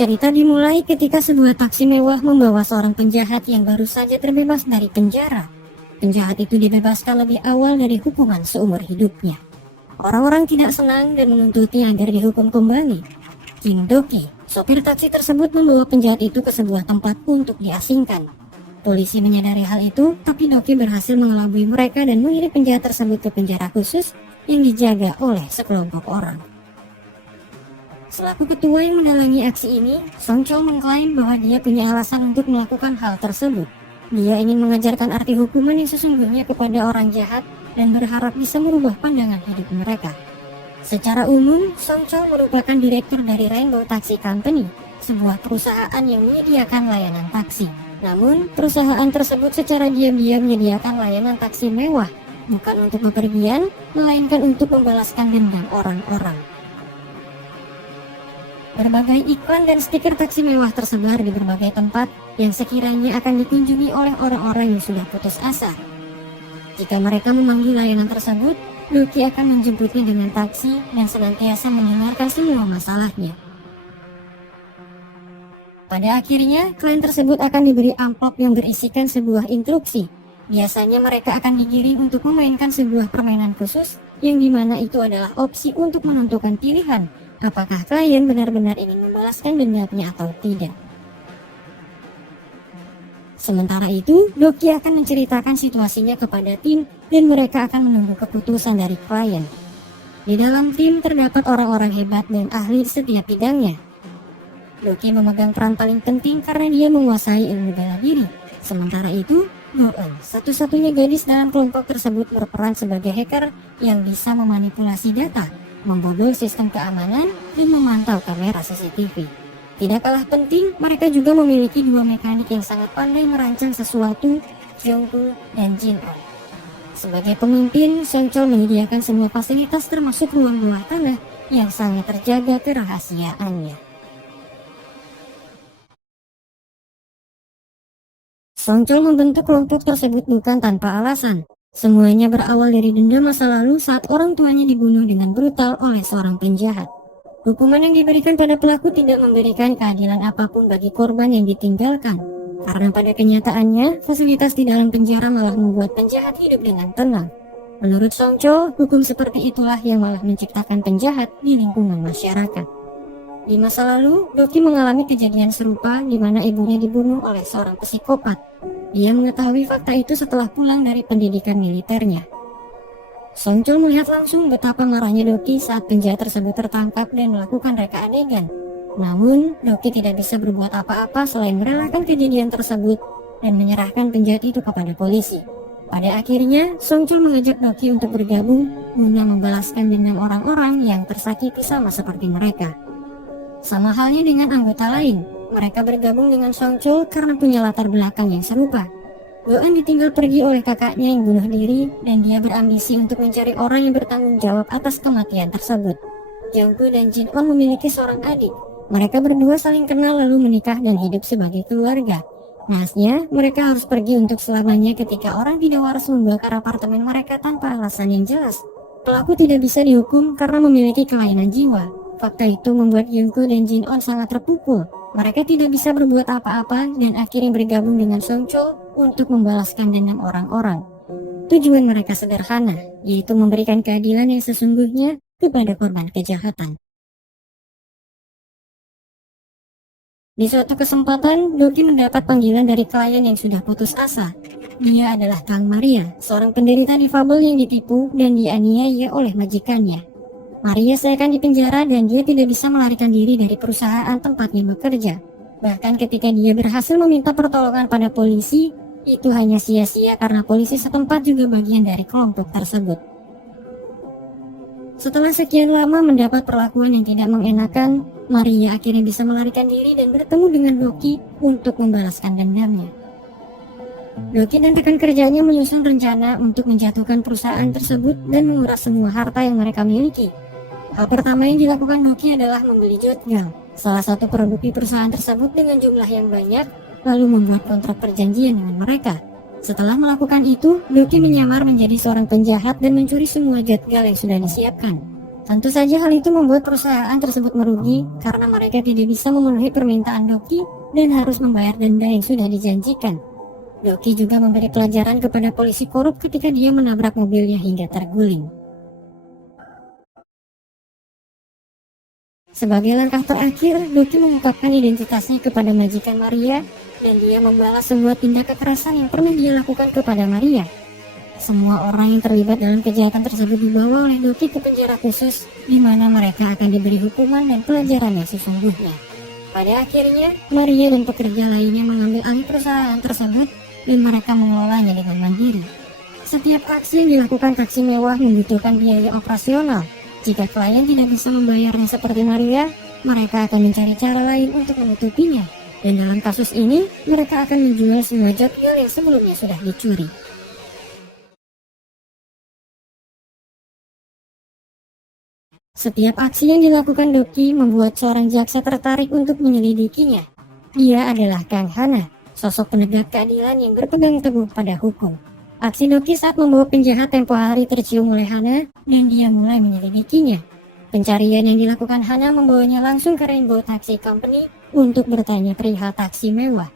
Cerita dimulai ketika sebuah taksi mewah membawa seorang penjahat yang baru saja terbebas dari penjara. Penjahat itu dibebaskan lebih awal dari hukuman seumur hidupnya. Orang-orang tidak senang dan menuntutnya agar dihukum kembali. Kim Do-ki, sopir taksi tersebut, membawa penjahat itu ke sebuah tempat untuk diasingkan. Polisi menyadari hal itu, tapi Do-ki berhasil mengelabui mereka dan mengirim penjahat tersebut ke penjara khusus yang dijaga oleh sekelompok orang. Selaku ketua yang mendalangi aksi ini, Song Chol mengklaim bahwa dia punya alasan untuk melakukan hal tersebut. Dia ingin mengajarkan arti hukuman yang sesungguhnya kepada orang jahat dan berharap bisa merubah pandangan hidup mereka. Secara umum, Song Chol merupakan direktur dari Rainbow Taxi Company, sebuah perusahaan yang menyediakan layanan taksi. Namun, perusahaan tersebut secara diam-diam menyediakan layanan taksi mewah, bukan untuk bepergian, melainkan untuk membalaskan dendam orang-orang. Berbagai iklan dan stiker taksi mewah tersebar di berbagai tempat yang sekiranya akan dikunjungi oleh orang-orang yang sudah putus asa. Jika mereka memanggil layanan tersebut, Do-ki akan menjemputnya dengan taksi dan senantiasa mendengarkan semua masalahnya. Pada akhirnya, klien tersebut akan diberi amplop yang berisikan sebuah instruksi. Biasanya mereka akan digiring untuk memainkan sebuah permainan khusus, yang dimana itu adalah opsi untuk menentukan pilihan apakah klien benar-benar ingin membalaskan dendamnya atau tidak. Sementara itu, Do-ki akan menceritakan situasinya kepada tim dan mereka akan menunggu keputusan dari klien. Di dalam tim terdapat orang-orang hebat dan ahli setiap bidangnya. Do-ki memegang peran paling penting karena dia menguasai ilmu bela diri. Sementara itu, Go-eun, satu-satunya gadis dalam kelompok tersebut, berperan sebagai hacker yang bisa memanipulasi data, membobol sistem keamanan, dan memantau kamera CCTV. Tidak kalah penting, mereka juga memiliki dua mekanik yang sangat pandai merancang sesuatu, Jong-gu dan Jin-on. Sebagai pemimpin, Song Chol menyediakan semua fasilitas termasuk ruang bawah tanah yang sangat terjaga kerahasiaannya. Song Chol membentuk kelompok tersebut bukan tanpa alasan. Semuanya berawal dari dendam masa lalu saat orang tuanya dibunuh dengan brutal oleh seorang penjahat. Hukuman yang diberikan pada pelaku tidak memberikan keadilan apapun bagi korban yang ditinggalkan. Karena pada kenyataannya, fasilitas di dalam penjara malah membuat penjahat hidup dengan tenang. Menurut Song Chol, hukum seperti itulah yang malah menciptakan penjahat di lingkungan masyarakat. Di masa lalu, Do-ki mengalami kejadian serupa di mana ibunya dibunuh oleh seorang psikopat. Dia mengetahui fakta itu setelah pulang dari pendidikan militernya. Song Chol melihat langsung betapa marahnya Do-ki saat penjahat tersebut tertangkap dan melakukan reka adegan. Namun, Do-ki tidak bisa berbuat apa-apa selain merelakan kejadian tersebut dan menyerahkan penjahat itu kepada polisi. Pada akhirnya, Song Chol mengajak Do-ki untuk bergabung guna membalaskan dendam orang-orang yang tersakiti sama seperti mereka. Sama halnya dengan anggota lain, mereka bergabung dengan Song Chol karena punya latar belakang yang serupa. Go-eun ditinggal pergi oleh kakaknya yang bunuh diri dan dia berambisi untuk mencari orang yang bertanggung jawab atas kematian tersebut. Jong-gu dan Jin-on memiliki seorang adik. Mereka berdua saling kenal lalu menikah dan hidup sebagai keluarga. Nahasnya, mereka harus pergi untuk selamanya ketika orang tidak waras membakar apartemen mereka tanpa alasan yang jelas. Pelaku tidak bisa dihukum karena memiliki kelainan jiwa. Fakta itu membuat Jong-gu dan Jin-on sangat terpukul. Mereka tidak bisa berbuat apa-apa dan akhirnya bergabung dengan Song Chol untuk membalaskan dendam orang-orang. Tujuan mereka sederhana, yaitu memberikan keadilan yang sesungguhnya kepada korban kejahatan. Di suatu kesempatan, Do-ki mendapat panggilan dari klien yang sudah putus asa. Dia adalah Kang Maria, seorang penderita difabel yang ditipu dan dianiaya oleh majikannya. Maria seakan dipenjara dan dia tidak bisa melarikan diri dari perusahaan tempatnya bekerja. Bahkan ketika dia berhasil meminta pertolongan pada polisi, itu hanya sia-sia karena polisi setempat juga bagian dari kelompok tersebut. Setelah sekian lama mendapat perlakuan yang tidak mengenakan, Maria akhirnya bisa melarikan diri dan bertemu dengan Do-ki untuk membalaskan dendamnya. Do-ki dan rekan kerjanya menyusun rencana untuk menjatuhkan perusahaan tersebut dan menguras semua harta yang mereka miliki. Hal pertama yang dilakukan Do-ki adalah membeli Jotgal, salah satu produk di perusahaan tersebut dengan jumlah yang banyak, lalu membuat kontrak perjanjian dengan mereka. Setelah melakukan itu, Do-ki menyamar menjadi seorang penjahat dan mencuri semua Jotgal yang sudah disiapkan. Tentu saja hal itu membuat perusahaan tersebut merugi karena mereka tidak bisa memenuhi permintaan Doki dan harus membayar denda yang sudah dijanjikan. Doki juga memberi pelajaran kepada polisi korup ketika dia menabrak mobilnya hingga terguling. Sebagai langkah terakhir, Doki mengungkapkan identitasnya kepada majikan Maria dan dia membalas semua tindak kekerasan yang pernah dia lakukan kepada Maria. Semua orang yang terlibat dalam kejahatan tersebut dibawa oleh Doki ke penjara khusus, di mana mereka akan diberi hukuman dan pelajaran yang sesungguhnya. Pada akhirnya, Maria dan pekerja lainnya mengambil alih perusahaan tersebut dan mereka mengelolanya dengan mandiri. Setiap aksi yang dilakukan taksi mewah membutuhkan biaya operasional. Jika klien tidak bisa membayarnya seperti Maria, mereka akan mencari cara lain untuk menutupinya. Dan dalam kasus ini, mereka akan menjual semua job yang sebelumnya sudah dicuri. Setiap aksi yang dilakukan Doki membuat seorang jaksa tertarik untuk menyelidikinya. Dia adalah Kang Hana, sosok penegak keadilan yang berpegang teguh pada hukum. Aksi Doki saat membawa penjahat tempo hari tercium oleh Hana dan dia mulai menyelidikinya. Pencarian yang dilakukan Hana membawanya langsung ke Rainbow Taxi Company untuk bertanya perihal taksi mewah.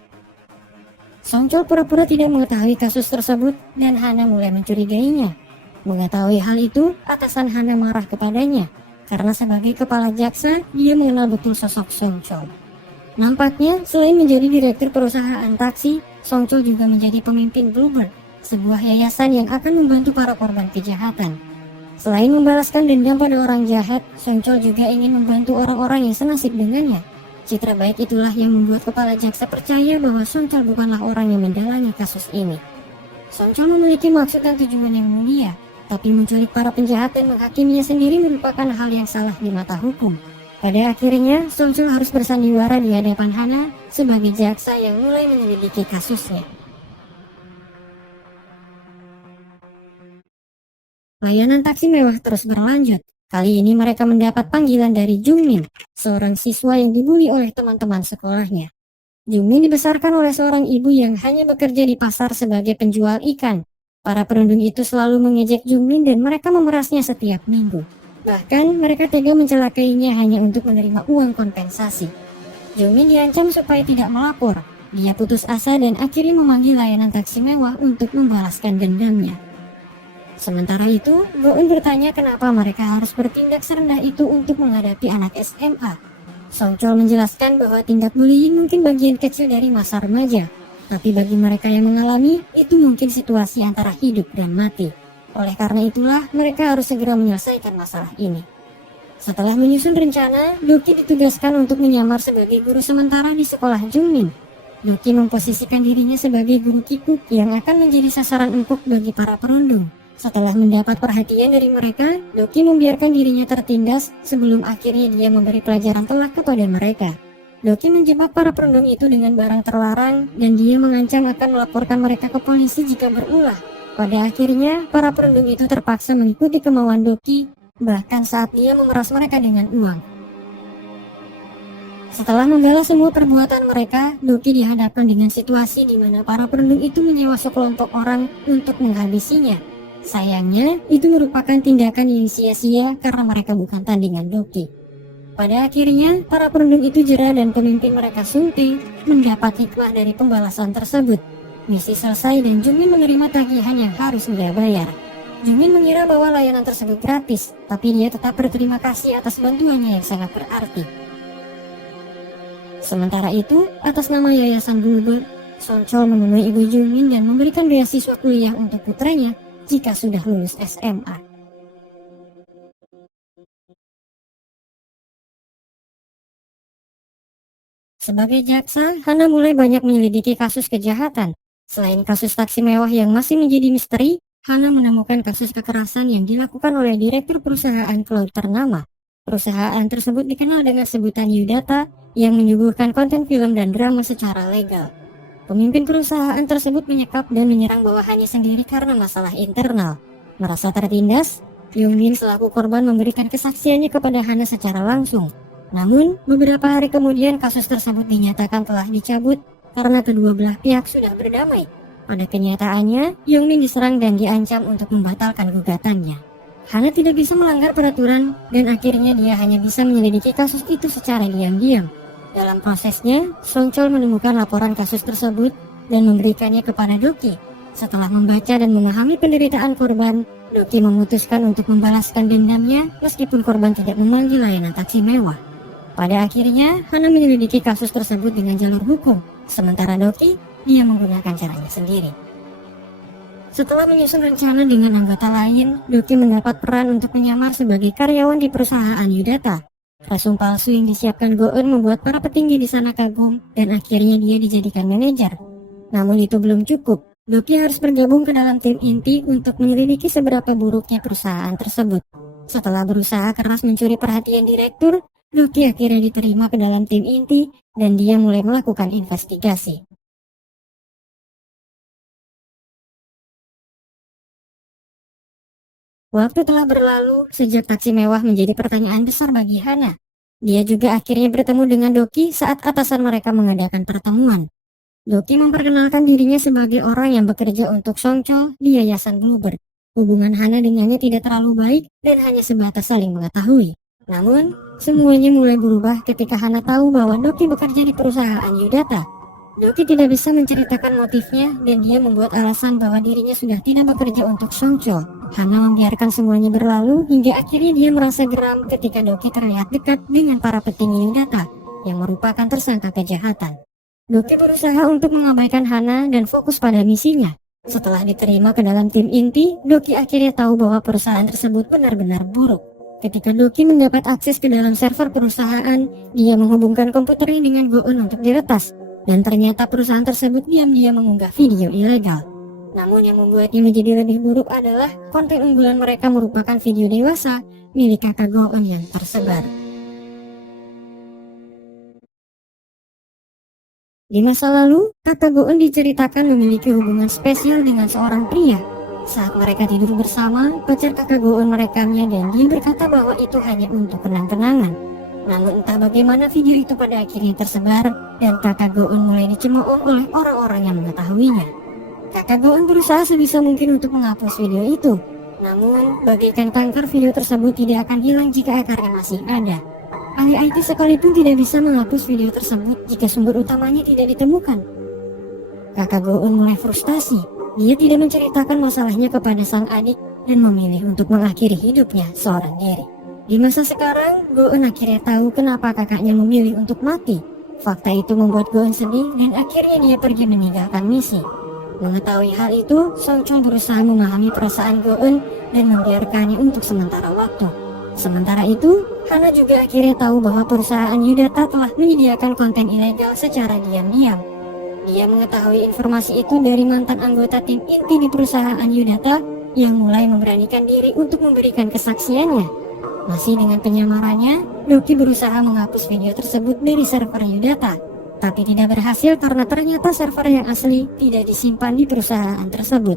Songchol pura-pura tidak mengetahui kasus tersebut dan Hana mulai mencurigainya. Mengetahui hal itu, atasan Hana marah kepadanya. Karena sebagai kepala jaksa, dia mengenal betul sosok Songchol. Nampaknya, selain menjadi direktur perusahaan taksi, Songchol juga menjadi pemimpin Bluebird, sebuah yayasan yang akan membantu para korban kejahatan. Selain membalaskan dendam pada orang jahat, Songchol juga ingin membantu orang-orang yang senasib dengannya. Citra baik itulah yang membuat kepala jaksa percaya bahwa Songchol bukanlah orang yang mendalangi kasus ini. Songchol memiliki maksud dan tujuan yang mulia, tapi menculik para penjahat dan menghakiminya sendiri merupakan hal yang salah di mata hukum. Pada akhirnya, Songchol harus bersandiwara di hadapan Hana sebagai jaksa yang mulai menyelidiki kasusnya. Layanan taksi mewah terus berlanjut. Kali ini mereka mendapat panggilan dari Jungmin, seorang siswa yang dibully oleh teman-teman sekolahnya. Jungmin dibesarkan oleh seorang ibu yang hanya bekerja di pasar sebagai penjual ikan. Para perundung itu selalu mengejek Jungmin dan mereka memerasnya setiap minggu. Bahkan mereka tega mencelakainya hanya untuk menerima uang kompensasi. Jungmin diancam supaya tidak melapor. Dia putus asa dan akhirnya memanggil layanan taksi mewah untuk membalaskan dendamnya. Sementara itu, Go-eun bertanya kenapa mereka harus bertindak serendah itu untuk menghadapi anak SMA. Songchol menjelaskan bahwa tindak bullying mungkin bagian kecil dari masa remaja. Tapi bagi mereka yang mengalami, itu mungkin situasi antara hidup dan mati. Oleh karena itulah, mereka harus segera menyelesaikan masalah ini. Setelah menyusun rencana, Doki ditugaskan untuk menyamar sebagai guru sementara di sekolah Jungmin. Doki memposisikan dirinya sebagai guru kikuk yang akan menjadi sasaran empuk bagi para perundung. Setelah mendapat perhatian dari mereka, Doki membiarkan dirinya tertindas sebelum akhirnya dia memberi pelajaran telak kepada mereka. Doki menjebak para perundung itu dengan barang terlarang dan dia mengancam akan melaporkan mereka ke polisi jika berulah. Pada akhirnya, para perundung itu terpaksa mengikuti kemauan Doki, bahkan saat dia memeras mereka dengan uang. Setelah membalas semua perbuatan mereka, Doki dihadapkan dengan situasi di mana para perundung itu menyewa sekelompok orang untuk menghabisinya. Sayangnya, itu merupakan tindakan yang sia-sia karena mereka bukan tandingan Doki. Pada akhirnya, para perundung itu jera dan pemimpin mereka Sunti mendapat hikmah dari pembalasan tersebut. Misi selesai dan Jungmin menerima tagihan yang harus dia bayar. Jungmin mengira bahwa layanan tersebut gratis, tapi dia tetap berterima kasih atas bantuannya yang sangat berarti. Sementara itu, atas nama Yayasan Bluebird, Songchol menemui ibu Jungmin dan memberikan beasiswa kuliah untuk putranya jika sudah lulus SMA. Sebagai jaksa, Hana mulai banyak menyelidiki kasus kejahatan. Selain kasus taksi mewah yang masih menjadi misteri, Hana menemukan kasus kekerasan yang dilakukan oleh direktur perusahaan cloud ternama. Perusahaan tersebut dikenal dengan sebutan Udata yang menyuguhkan konten film dan drama secara legal. Pemimpin perusahaan tersebut menyekap dan menyerang bawahannya sendiri karena masalah internal. Merasa tertindas, Jungmin selaku korban memberikan kesaksiannya kepada Hana secara langsung. Namun, beberapa hari kemudian kasus tersebut dinyatakan telah dicabut karena kedua belah pihak sudah berdamai. Pada kenyataannya, Jungmin diserang dan diancam untuk membatalkan gugatannya. Hana tidak bisa melanggar peraturan dan akhirnya dia hanya bisa menyelidiki kasus itu secara diam-diam. Dalam prosesnya, Songchol menemukan laporan kasus tersebut dan memberikannya kepada Doki. Setelah membaca dan memahami penderitaan korban, Doki memutuskan untuk membalaskan dendamnya meskipun korban tidak memanggil layanan taksi mewah. Pada akhirnya, Hana menyelidiki kasus tersebut dengan jalur hukum, sementara Doki, dia menggunakan caranya sendiri. Setelah menyusun rencana dengan anggota lain, Doki mendapat peran untuk menyamar sebagai karyawan di perusahaan Yudata. Resume palsu yang disiapkan Go-eun membuat para petinggi di sana kagum dan akhirnya dia dijadikan manajer. Namun itu belum cukup. Doki harus bergabung ke dalam tim inti untuk menyelidiki seberapa buruknya perusahaan tersebut. Setelah berusaha keras mencuri perhatian direktur, Doki akhirnya diterima ke dalam tim inti dan dia mulai melakukan investigasi. Waktu telah berlalu sejak taksi mewah menjadi pertanyaan besar bagi Hana. Dia juga akhirnya bertemu dengan Doki saat atasan mereka mengadakan pertemuan. Doki memperkenalkan dirinya sebagai orang yang bekerja untuk Songchol di Yayasan Bluebird. Hubungan Hana dengannya tidak terlalu baik dan hanya sebatas saling mengetahui. Namun, semuanya mulai berubah ketika Hana tahu bahwa Doki bekerja di perusahaan Yudata. Doki tidak bisa menceritakan motifnya dan dia membuat alasan bahwa dirinya sudah tidak bekerja untuk Songchol. Hana membiarkan semuanya berlalu hingga akhirnya dia merasa geram ketika Doki terlihat dekat dengan para petinggi Yudata yang merupakan tersangka kejahatan. Doki berusaha untuk mengabaikan Hana dan fokus pada misinya. Setelah diterima ke dalam tim inti, Doki akhirnya tahu bahwa perusahaan tersebut benar-benar buruk. Ketika Doki mendapat akses ke dalam server perusahaan, dia menghubungkan komputernya dengan Go-eun untuk diretas. Dan ternyata perusahaan tersebut diam-diam mengunggah video ilegal. Namun yang membuatnya menjadi lebih buruk adalah konten unggulan mereka merupakan video dewasa milik kakak Go-eun yang tersebar. Di masa lalu, kakak Go-eun diceritakan memiliki hubungan spesial dengan seorang pria. Saat mereka tidur bersama, pacar kakak Go-eun merekamnya dan dia berkata bahwa itu hanya untuk kenang-kenangan. Namun entah bagaimana video itu pada akhirnya tersebar dan kakak Go-eun mulai dicemooh oleh orang-orang yang mengetahuinya. Kakak Go-eun berusaha sebisa mungkin untuk menghapus video itu. Namun, bagaikan kanker, video tersebut tidak akan hilang jika akarnya masih ada. Ahli IT sekalipun tidak bisa menghapus video tersebut jika sumber utamanya tidak ditemukan. Kakak Go-eun mulai frustasi. Dia tidak menceritakan masalahnya kepada sang adik dan memilih untuk mengakhiri hidupnya seorang diri. Di masa sekarang, Go-eun akhirnya tahu kenapa kakaknya memilih untuk mati. Fakta itu membuat Go-eun sedih dan akhirnya dia pergi meninggalkan misi. Mengetahui hal itu, Songchol berusaha memahami perasaan Go-eun dan membiarkannya untuk sementara waktu. Sementara itu, Hana juga akhirnya tahu bahwa perusahaan Yudata telah menyediakan konten ilegal secara diam-diam. Dia mengetahui informasi itu dari mantan anggota tim inti di perusahaan Yudata yang mulai memberanikan diri untuk memberikan kesaksiannya. Masih dengan penyamarannya, Doki berusaha menghapus video tersebut dari server Yudata, tapi tidak berhasil karena ternyata server yang asli tidak disimpan di perusahaan tersebut.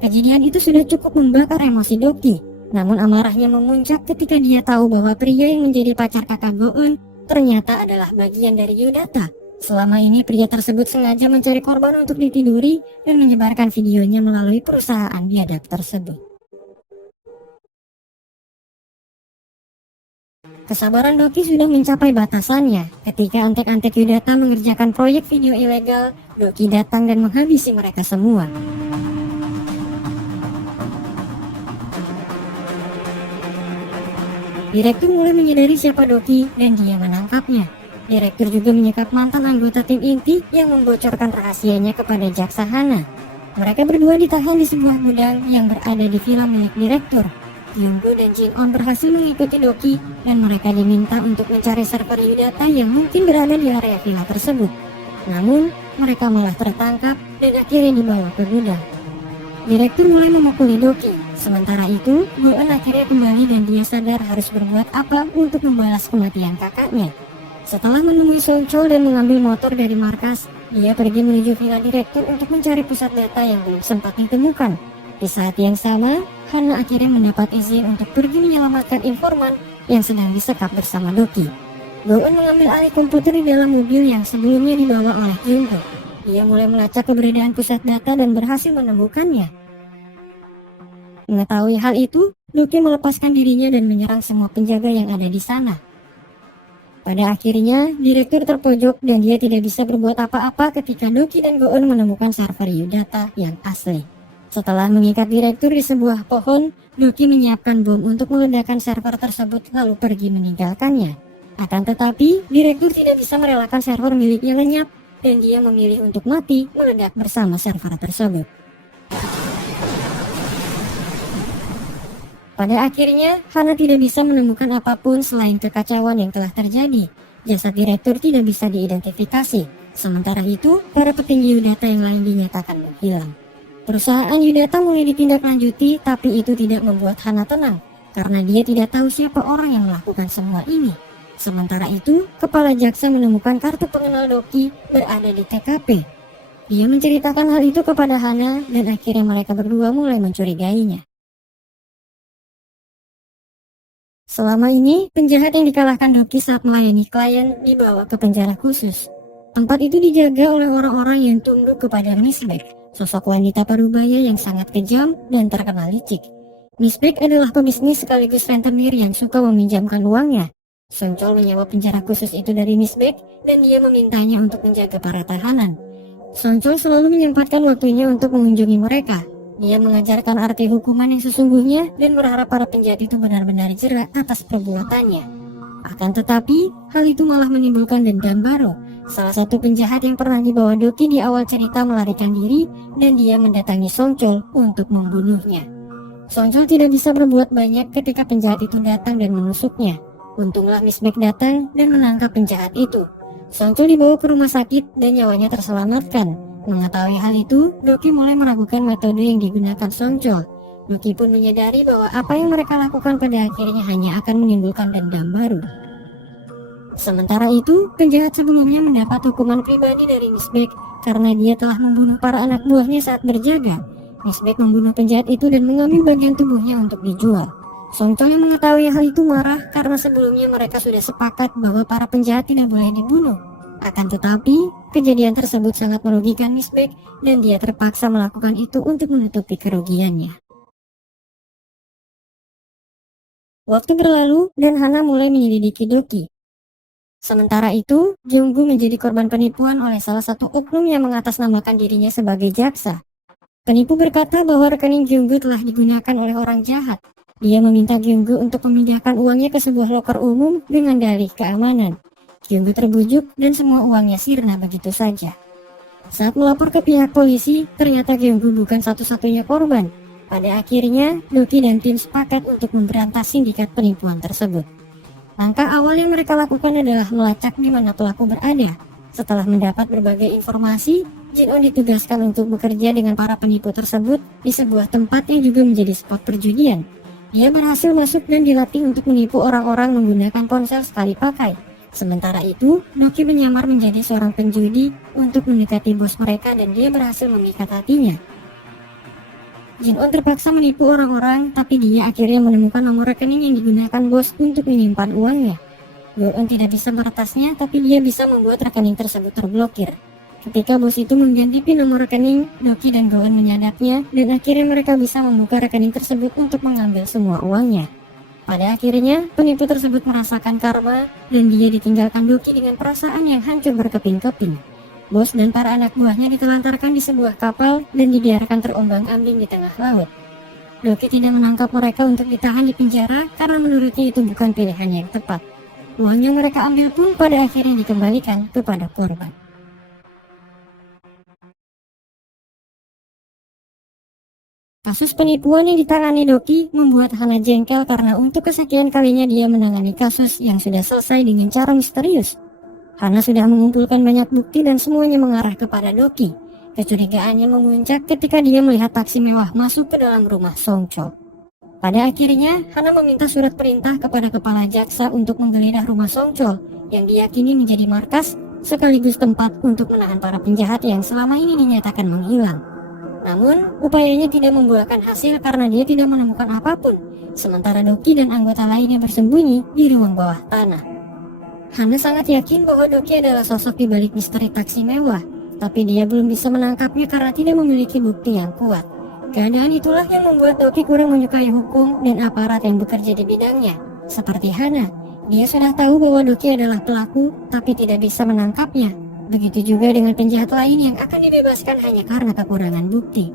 Kejadian itu sudah cukup membakar emosi Doki, namun amarahnya memuncak ketika dia tahu bahwa pria yang menjadi pacar kakak Go-eun ternyata adalah bagian dari Yudata. Selama ini pria tersebut sengaja mencari korban untuk ditiduri dan menyebarkan videonya melalui perusahaan biadab tersebut. Kesabaran Doki sudah mencapai batasannya. Ketika antek-antek Yudata mengerjakan proyek video ilegal, Doki datang dan menghabisi mereka semua. Direktur mulai menyadari siapa Doki dan dia menangkapnya. Direktur juga menyekap mantan anggota tim inti yang membocorkan rahasianya kepada jaksa Hana. Mereka berdua ditahan di sebuah gudang yang berada di villa milik direktur. Yunggu dan Jin-on berhasil mengikuti Doki dan mereka diminta untuk mencari server Yudata yang mungkin berada di area villa tersebut. Namun, mereka malah tertangkap dan akhirnya dibawa ke gudang. Direktur mulai memukuli Doki. Sementara itu, Go-eun akhirnya kembali dan dia sadar harus berbuat apa untuk membalas kematian kakaknya. Setelah menemui Songchol dan mengambil motor dari markas, dia pergi menuju villa direktur untuk mencari pusat data yang belum sempat ditemukan. Di saat yang sama, Hana akhirnya mendapat izin untuk pergi menyelamatkan informan yang sedang disekap bersama Doki. Go-eun mengambil alih komputer di dalam mobil yang sebelumnya dibawa oleh Yunggu. Dia mulai melacak keberadaan pusat data dan berhasil menemukannya. Mengetahui hal itu, Doki melepaskan dirinya dan menyerang semua penjaga yang ada di sana. Pada akhirnya, direktur terpojok dan dia tidak bisa berbuat apa-apa ketika Doki dan Goon menemukan server Yudata yang asli. Setelah mengikat direktur di sebuah pohon, Doki menyiapkan bom untuk meledakkan server tersebut lalu pergi meninggalkannya. Akan tetapi, direktur tidak bisa merelakan server miliknya lenyap dan dia memilih untuk mati meledak bersama server tersebut. Pada akhirnya, Hana tidak bisa menemukan apapun selain kekacauan yang telah terjadi. Jasad direktur tidak bisa diidentifikasi. Sementara itu, para petinggi Yudata yang lain dinyatakan menghilang. Perusahaan Yudata mulai ditindaklanjuti, tapi itu tidak membuat Hana tenang, karena dia tidak tahu siapa orang yang melakukan semua ini. Sementara itu, kepala jaksa menemukan kartu pengenal Doki berada di TKP. Dia menceritakan hal itu kepada Hana, dan akhirnya mereka berdua mulai mencurigainya. Selama ini, penjahat yang dikalahkan Doki saat melayani klien dibawa ke penjara khusus. Tempat itu dijaga oleh orang-orang yang tunduk kepada Miss Beck, sosok wanita parubaya yang sangat kejam dan terkenal licik. Miss Beck adalah pebisnis sekaligus rentenir yang suka meminjamkan uangnya. Soncol menyewa penjara khusus itu dari Miss Beck dan dia memintanya untuk menjaga para tahanan. Soncol selalu menyempatkan waktunya untuk mengunjungi mereka. Dia mengajarkan arti hukuman yang sesungguhnya dan berharap para penjahat itu benar-benar jera atas perbuatannya. Akan tetapi, hal itu malah menimbulkan dendam baru. Salah satu penjahat yang pernah dibawa Doki di awal cerita melarikan diri dan dia mendatangi Soncol untuk membunuhnya. Soncol tidak bisa berbuat banyak ketika penjahat itu datang dan menusuknya. Untunglah Miss Beck datang dan menangkap penjahat itu. Soncol dibawa ke rumah sakit dan nyawanya terselamatkan. Mengetahui hal itu, Doki mulai meragukan metode yang digunakan Soncol. Doki pun menyadari bahwa apa yang mereka lakukan pada akhirnya hanya akan menimbulkan dendam baru. Sementara itu, penjahat sebelumnya mendapat hukuman pribadi dari Miss Beck karena dia telah membunuh para anak buahnya saat berjaga. Miss Beck membunuh penjahat itu dan mengambil bagian tubuhnya untuk dijual. Soncol yang mengetahui hal itu marah karena sebelumnya mereka sudah sepakat bahwa para penjahat tidak boleh dibunuh. Akan tetapi, kejadian tersebut sangat merugikan Miss Beck dan dia terpaksa melakukan itu untuk menutupi kerugiannya. Waktu berlalu dan Hana mulai menyelidiki Doki. Sementara itu, Junggu menjadi korban penipuan oleh salah satu oknum yang mengatasnamakan dirinya sebagai jaksa. Penipu berkata bahwa rekening Junggu telah digunakan oleh orang jahat. Dia meminta Junggu untuk memindahkan uangnya ke sebuah loker umum dengan dalih keamanan. Junggu terbujuk dan semua uangnya sirna begitu saja. Saat melapor ke pihak polisi, ternyata Junggu bukan satu-satunya korban. Pada akhirnya, Doki dan tim sepakat untuk memberantas sindikat penipuan tersebut. Langkah awal yang mereka lakukan adalah melacak di mana pelaku berada. Setelah mendapat berbagai informasi, Jin-on ditugaskan untuk bekerja dengan para penipu tersebut di sebuah tempat yang juga menjadi spot perjudian. Dia berhasil masuk dan dilatih untuk menipu orang-orang menggunakan ponsel sekali pakai. Sementara itu, Doki menyamar menjadi seorang penjudi untuk mendekati bos mereka dan dia berhasil memikat hatinya. Jin-on terpaksa menipu orang-orang, tapi dia akhirnya menemukan nomor rekening yang digunakan bos untuk menyimpan uangnya. Go-on tidak bisa meretasnya, tapi dia bisa membuat rekening tersebut terblokir. Ketika bos itu mengganti PIN nomor rekening, Doki dan Go-on menyadapnya, dan akhirnya mereka bisa membuka rekening tersebut untuk mengambil semua uangnya. Pada akhirnya, penipu tersebut merasakan karma, dan dia ditinggalkan Doki dengan perasaan yang hancur berkeping-keping. Bos dan para anak buahnya ditelantarkan di sebuah kapal dan dibiarkan terombang-ambing di tengah laut. Doki tidak menangkap mereka untuk ditahan di penjara karena menurutnya itu bukan pilihan yang tepat. Uang yang mereka ambil pun pada akhirnya dikembalikan kepada korban. Kasus penipuan yang ditangani Doki membuat Hana jengkel karena untuk kesekian kalinya dia menangani kasus yang sudah selesai dengan cara misterius. Hana sudah mengumpulkan banyak bukti dan semuanya mengarah kepada Doki. Kecurigaannya memuncak ketika dia melihat taksi mewah masuk ke dalam rumah Songchol. Pada akhirnya, Hana meminta surat perintah kepada kepala jaksa untuk menggeledah rumah Songchol yang diyakini menjadi markas sekaligus tempat untuk menahan para penjahat yang selama ini dinyatakan menghilang. Namun, upayanya tidak membuahkan hasil karena dia tidak menemukan apapun, sementara Doki dan anggota lainnya bersembunyi di ruang bawah tanah. Hana sangat yakin bahwa Doki adalah sosok di balik misteri taksi mewah, tapi dia belum bisa menangkapnya karena tidak memiliki bukti yang kuat. Keadaan itulah yang membuat Doki kurang menyukai hukum dan aparat yang bekerja di bidangnya. Seperti Hana, dia sudah tahu bahwa Doki adalah pelaku, tapi tidak bisa menangkapnya. Begitu juga dengan penjahat lain yang akan dibebaskan hanya karena kekurangan bukti.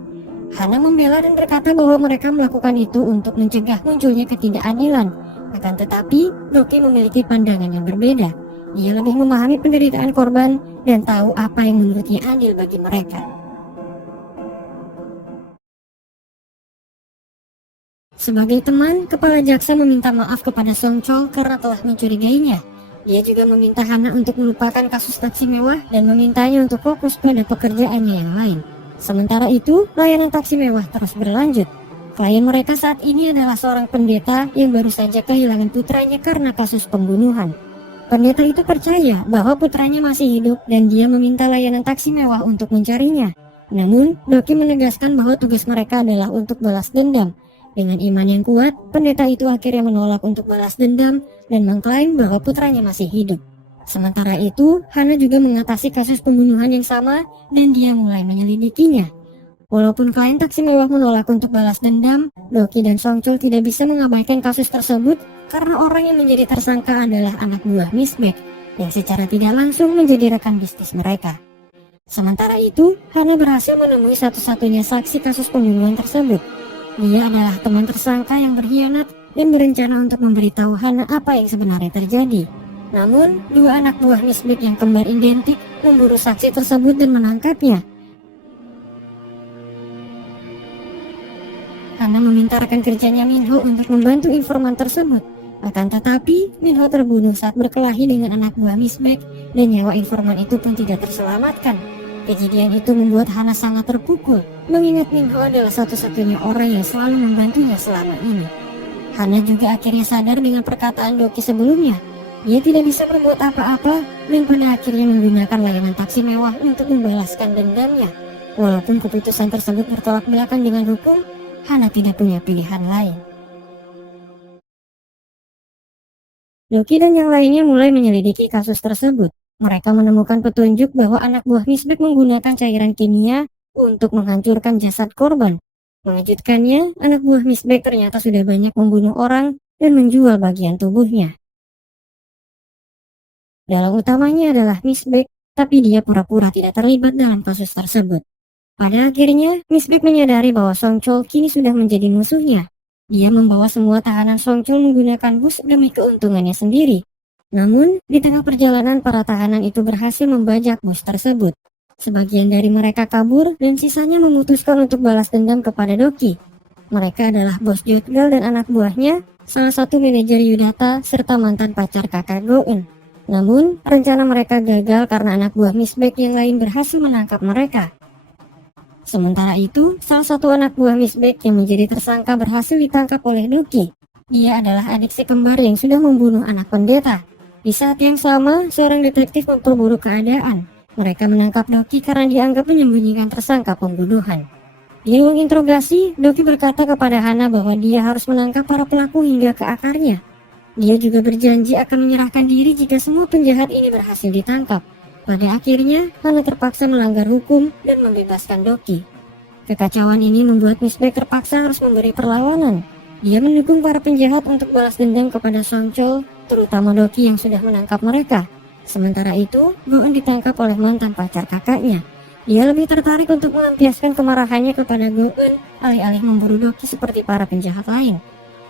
Hana membela dan berkata bahwa mereka melakukan itu untuk mencegah munculnya ketidakadilan. Akan tetapi, Doki memiliki pandangan yang berbeda. Dia lebih memahami penderitaan korban dan tahu apa yang menurutnya adil bagi mereka. Sebagai teman, kepala jaksa meminta maaf kepada Song Chol karena telah mencurigainya. Dia juga meminta Hana untuk melupakan kasus taksi mewah dan memintanya untuk fokus pada pekerjaannya yang lain. Sementara itu, layanan taksi mewah terus berlanjut. Klien mereka saat ini adalah seorang pendeta yang baru saja kehilangan putranya karena kasus pembunuhan. Pendeta itu percaya bahwa putranya masih hidup dan dia meminta layanan taksi mewah untuk mencarinya. Namun, Doki menegaskan bahwa tugas mereka adalah untuk balas dendam. Dengan iman yang kuat, pendeta itu akhirnya menolak untuk balas dendam dan mengklaim bahwa putranya masih hidup. Sementara itu, Hana juga mengatasi kasus pembunuhan yang sama dan dia mulai menyelidikinya. Walaupun klien taksi mewah menolak untuk balas dendam, Doki dan Song Chol tidak bisa mengabaikan kasus tersebut karena orang yang menjadi tersangka adalah anak buah Miss Baek yang secara tidak langsung menjadi rekan bisnis mereka. Sementara itu, Hana berhasil menemui satu-satunya saksi kasus pembunuhan tersebut. Dia adalah teman tersangka yang berkhianat dan berencana untuk memberitahu Hana apa yang sebenarnya terjadi. Namun, dua anak buah Miss Baek yang kembar identik memburu saksi tersebut dan menangkapnya. Hana meminta rekan kerjanya Minho untuk membantu informan tersebut. Akan tetapi, Minho terbunuh saat berkelahi dengan anak buah Miss Baek dan nyawa informan itu pun tidak terselamatkan. Kejadian itu membuat Hana sangat terpukul, mengingat Minho adalah satu-satunya orang yang selalu membantunya selama ini. Hana juga akhirnya sadar dengan perkataan Doki sebelumnya. Dia tidak bisa berbuat apa-apa dan pada akhirnya menggunakan layanan taksi mewah untuk membalaskan dendamnya. Walaupun keputusan tersebut bertolak belakang dengan hukum, Hana tidak punya pilihan lain. Doki dan yang lainnya mulai menyelidiki kasus tersebut. Mereka menemukan petunjuk bahwa anak buah Miss Baek menggunakan cairan kimia untuk menghancurkan jasad korban. Mengejutkannya, anak buah Miss Baek ternyata sudah banyak membunuh orang dan menjual bagian tubuhnya. Dalang utamanya adalah Miss Baek, tapi dia pura-pura tidak terlibat dalam kasus tersebut. Pada akhirnya, Miss Baek menyadari bahwa Song Chol kini sudah menjadi musuhnya. Dia membawa semua tahanan Song Chol menggunakan bus demi keuntungannya sendiri. Namun, di tengah perjalanan para tahanan itu berhasil membajak bus tersebut. Sebagian dari mereka kabur dan sisanya memutuskan untuk balas dendam kepada Doki. Mereka adalah bos Jutgal dan anak buahnya, salah satu manajer Yudata serta mantan pacar kakak Go-eun. Namun, rencana mereka gagal karena anak buah Miss Baek yang lain berhasil menangkap mereka. Sementara itu, salah satu anak buah Miss Baek yang menjadi tersangka berhasil ditangkap oleh Doki. Dia adalah adik si kembar yang sudah membunuh anak pendeta. Di saat yang sama, seorang detektif memperburuk keadaan. Mereka menangkap Doki karena dianggap menyembunyikan tersangka pembunuhan. Di menginterogasi, Doki berkata kepada Hana bahwa dia harus menangkap para pelaku hingga ke akarnya. Dia juga berjanji akan menyerahkan diri jika semua penjahat ini berhasil ditangkap. Pada akhirnya, Hana terpaksa melanggar hukum dan membebaskan Doki. Kekacauan ini membuat Miss Baek terpaksa harus memberi perlawanan. Dia mendukung para penjahat untuk balas dendam kepada Song Chol, terutama Doki yang sudah menangkap mereka. Sementara itu, Go-eun ditangkap oleh mantan pacar kakaknya. Dia lebih tertarik untuk melampiaskan kemarahannya kepada Go-eun, alih-alih memburu Doki seperti para penjahat lain.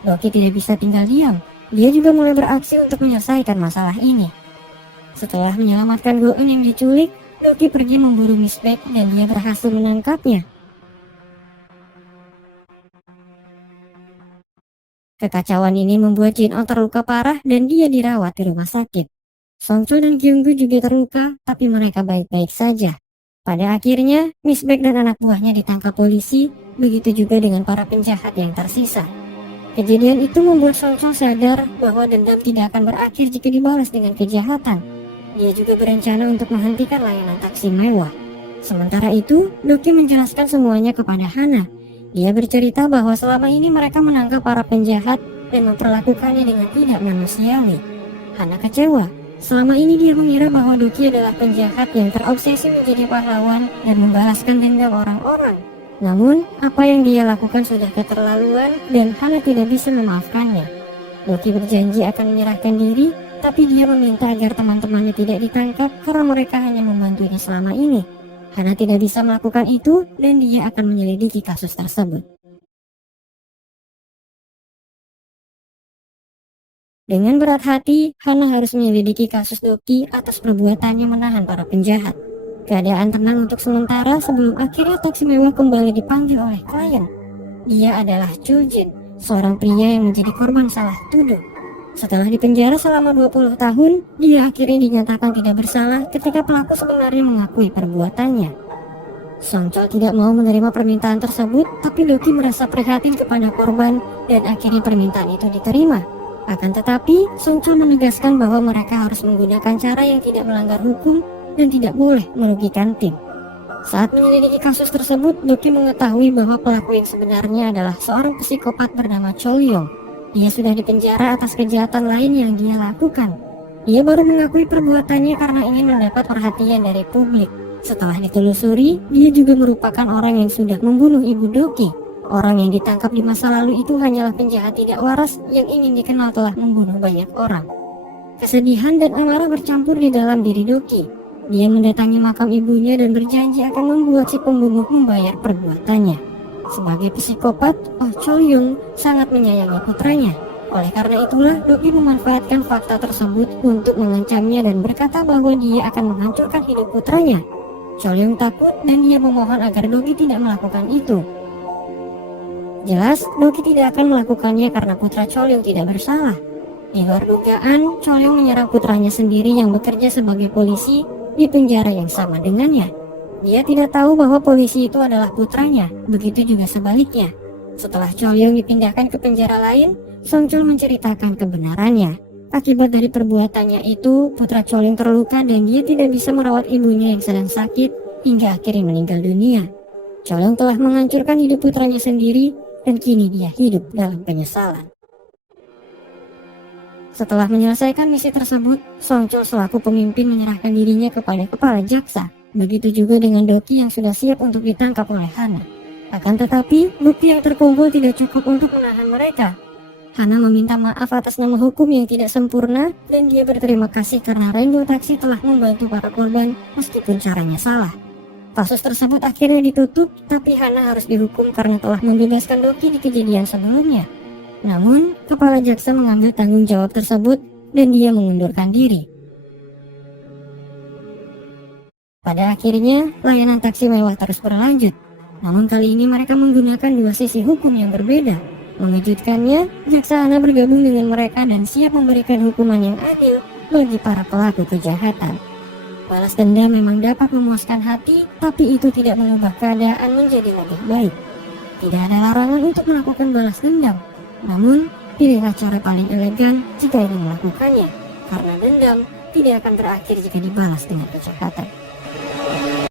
Doki tidak bisa tinggal diam. Dia juga mulai beraksi untuk menyelesaikan masalah ini. Setelah menyelamatkan Go-eun yang diculik, Doki pergi memburu Miss Baek dan dia berhasil menangkapnya. Kekacauan ini membuat Jin-on terluka parah dan dia dirawat di rumah sakit. Song Chol dan Kyung-gu juga terluka, tapi mereka baik-baik saja. Pada akhirnya, Miss Baek dan anak buahnya ditangkap polisi, begitu juga dengan para penjahat yang tersisa. Kejadian itu membuat Song Chol sadar bahwa dendam tidak akan berakhir jika dibalas dengan kejahatan. Dia juga berencana untuk menghentikan layanan taksi mewah. Sementara itu, Doki menjelaskan semuanya kepada Hana. Dia bercerita bahwa selama ini mereka menangkap para penjahat dan memperlakukannya dengan tidak manusiawi. Hana kecewa. Selama ini dia mengira bahwa Doki adalah penjahat yang terobsesi menjadi pahlawan dan membalaskan dendam orang-orang. Namun, apa yang dia lakukan sudah keterlaluan dan Hana tidak bisa memaafkannya. Loki berjanji akan menyerahkan diri, tapi dia meminta agar teman-temannya tidak ditangkap karena mereka hanya membantunya selama ini. Hana tidak bisa melakukan itu dan dia akan menyelidiki kasus tersebut. Dengan berat hati, Hana harus menyelidiki kasus Loki atas perbuatannya menahan para penjahat. Keadaan tenang untuk sementara sebelum akhirnya taksi mewah kembali dipanggil oleh klien. Dia adalah Chujin, seorang pria yang menjadi korban salah tuduh. Setelah dipenjara selama 20 tahun, dia akhirnya dinyatakan tidak bersalah ketika pelaku sebenarnya mengakui perbuatannya. Songchol tidak mau menerima permintaan tersebut, tapi Loki merasa prihatin kepada korban dan akhirnya permintaan itu diterima. Akan tetapi, Songchol menegaskan bahwa mereka harus menggunakan cara yang tidak melanggar hukum dan tidak boleh merugikan tim. Saat menyelidiki kasus tersebut, Loki mengetahui bahwa pelaku yang sebenarnya adalah seorang psikopat bernama Cholyong. Dia sudah dipenjara atas kejahatan lain yang dia lakukan. Dia baru mengakui perbuatannya karena ingin mendapat perhatian dari publik. Setelah ditelusuri, dia juga merupakan orang yang sudah membunuh ibu Doki. Orang yang ditangkap di masa lalu itu hanyalah penjahat tidak waras yang ingin dikenal telah membunuh banyak orang. Kesedihan dan amarah bercampur di dalam diri Doki. Dia mendatangi makam ibunya dan berjanji akan membuat si pembunuh membayar perbuatannya. Sebagai psikopat, Oh Cholyong sangat menyayangi putranya. Oleh karena itulah, Doki memanfaatkan fakta tersebut untuk mengancamnya dan berkata bahwa dia akan menghancurkan hidup putranya. Cholyong takut dan dia memohon agar Doki tidak melakukan itu. Jelas, Doki tidak akan melakukannya karena putra Cholyong tidak bersalah. Di luar dugaan, Cholyong menyerang putranya sendiri yang bekerja sebagai polisi di penjara yang sama dengannya. Dia tidak tahu bahwa polisi itu adalah putranya, begitu juga sebaliknya. Setelah Cholyong dipindahkan ke penjara lain, Songchol menceritakan kebenarannya. Akibat dari perbuatannya itu, putra Cholyong terluka dan dia tidak bisa merawat ibunya yang sedang sakit hingga akhirnya meninggal dunia. Cholyong telah menghancurkan hidup putranya sendiri dan kini dia hidup dalam penyesalan. Setelah menyelesaikan misi tersebut, Songchol selaku pemimpin menyerahkan dirinya kepada kepala jaksa. Begitu juga dengan Doki yang sudah siap untuk ditangkap oleh Hana. Akan tetapi, bukti yang terkumpul tidak cukup untuk menahan mereka. Hana meminta maaf atas nama hukum yang tidak sempurna dan dia berterima kasih karena Rainbow Taxi telah membantu para korban meskipun caranya salah. Kasus tersebut akhirnya ditutup, tapi Hana harus dihukum karena telah membebaskan Doki di kejadian sebelumnya. Namun, kepala jaksa mengambil tanggung jawab tersebut dan dia mengundurkan diri. Pada akhirnya, layanan taksi mewah terus berlanjut. Namun kali ini mereka menggunakan dua sisi hukum yang berbeda. Mengejutkannya, jaksa Hana bergabung dengan mereka dan siap memberikan hukuman yang adil bagi para pelaku kejahatan. Balas dendam memang dapat memuaskan hati, tapi itu tidak mengubah keadaan menjadi lebih baik. Tidak ada larangan untuk melakukan balas dendam. Namun, pilihlah cara paling elegan jika ingin melakukannya, karena dendam tidak akan berakhir jika dibalas dengan kejahatan.